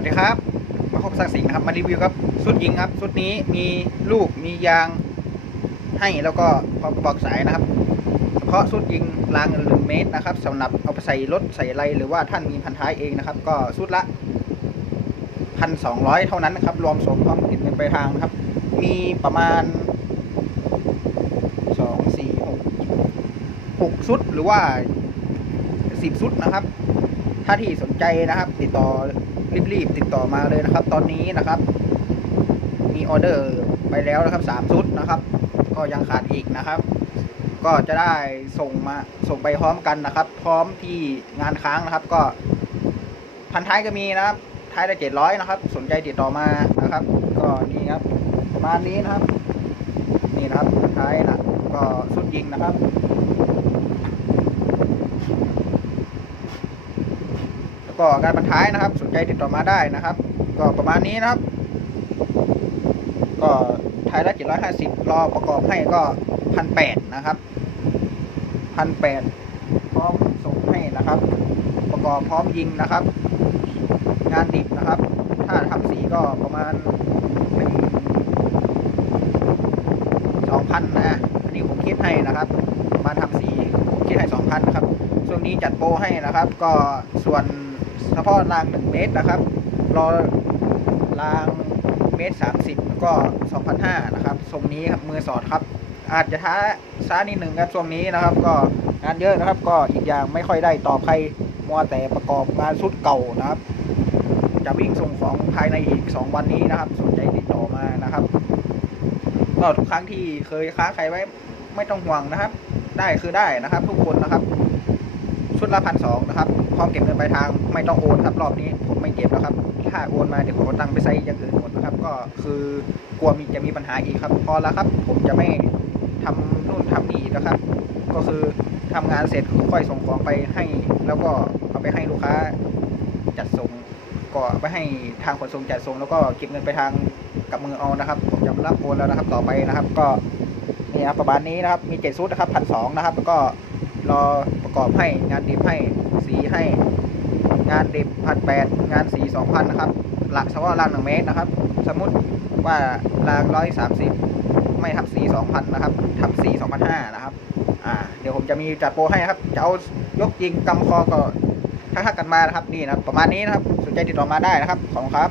วัสดีครับ มาพบสักสิ่งนะครับ มารีวิวครับชุดยิงครับชุดนี้มีลูกมียางให้แล้วก็พร้อมกระบอกสายนะครับ เฉพาะชุดยิงรางหนึ่งเมตรนะครับสำหรับเอาไปใส่รถใส่อะไรหรือว่าท่านมีพันท้ายเองนะครับ ก็ชุดละพันสองร้อยเท่านั้นนะครับ รวมสมพร้อมติดเงินไปลายทางนะครับ มีประมาณสองสี่หกหกชุดหรือว่าสิบชุดนะครับถ้าที่สนใจนะครับ ติดต่อ รีบๆติดต่อมาเลยนะครับ ตอนนี้นะครับ มีออเดอร์ไปแล้วนะครับสามชุดนะครับ ก็ยังขาดอีกนะครับ ก็จะได้ส่งมาส่งไปพร้อมกันนะครับ พร้อมที่งานค้างนะครับ ก็พันท้ายก็มีนะครับ ท้ายละเจ็ดร้อยนะครับ สนใจติดต่อมานะครับ ก็นี่ครับประมาณนี้นะครับ นี่นะครับท้ายนะก็สุดยิงนะครับ ก็การบรรท้ายนะครับ สนใจติดต่อมาได้นะครับ ก็ประมาณนี้นะครับ ก็ท้ายละเจ็ดร้อยห้าสิบรอประกอบให้ก็พันแปดนะครับพันแปดพร้อมส่งให้นะครับ ประกอบพร้อมยิงนะครับ งานดิบนะครับ ถ้าทำสีก็ประมาณหนึ่งสองพันนะอันนี้ผมคิดให้นะครับ ประมาณทำสีผมคิดให้สองพันนะครับช่วงนี้จัดโปรให้นะครับ ก็ส่วน เฉพาะรางหนึ่งเมตรนะครับรอรางเมตรสามสิบก็สองพันห้านะครับทรงนี้ครับมือสอดครับ อาจจะท้าช้านิดหนึ่งครับช่วงนี้นะครับ ก็งานเยอะนะครับ ก็อีกอย่างไม่ค่อยได้ตอบใครมัวแต่ประกอบงานชุดเก่านะครับ จะวิ่งส่งของภายในอีก 2 วันนี้นะครับสนใจติดต่อมานะครับก็ทุกครั้งที่เคยค้าใครไว้ไม่ต้องห่วงนะครับ ได้คือได้นะครับ ทุกคนนะครับ ชุดละพันสองนะครับพร้อมเก็บเงินปลายทางไม่ต้องโอนครับรอบนี้ผมไม่เก็บแล้วครับ ถ้าโอนมาเดี๋ยวผมเอาตังค์ไปใช้อย่างอื่นหมดนะครับ ก็คือกลัวมีจะมีปัญหาอีกครับ พอแล้วครับ ผมจะไม่ทำนู่นทำนี่นะครับ ก็คือทำงานเสร็จค่อยส่งของไปให้ แล้วก็เอาไปให้ลูกค้าจัดส่งก็เอไปให้ทางขนส่งจัดส่งแล้วก็เก็บเงินไปทางกับมือเอานะครับ ผมจะรับโอนแล้วนะครับต่อไปนะครับ ก็นี่ครับประมาณนี้นะครับมีเจ็ดชุดนะครับพันสองนะครับแล้วก็ รอประกอบให้งานดิบให้สีให้ งานดิบพันแปดงานสีสองพันนะครับหลักเฉพาะรางหนึ่งเมตรนะครับ สมมุติว่ารางร้อยสามสิบไม่ทับสีสองพันนะครับทับสีสองพันห้านะครับอ่าเดี๋ยวผมจะมีจัดโปรให้นะครับจะเอายกยิงกำคอก็ทักๆกันมานะครับนี่นะครับประมาณนี้นะครับสนใจติดต่อมาได้นะครับขอบคุณครับ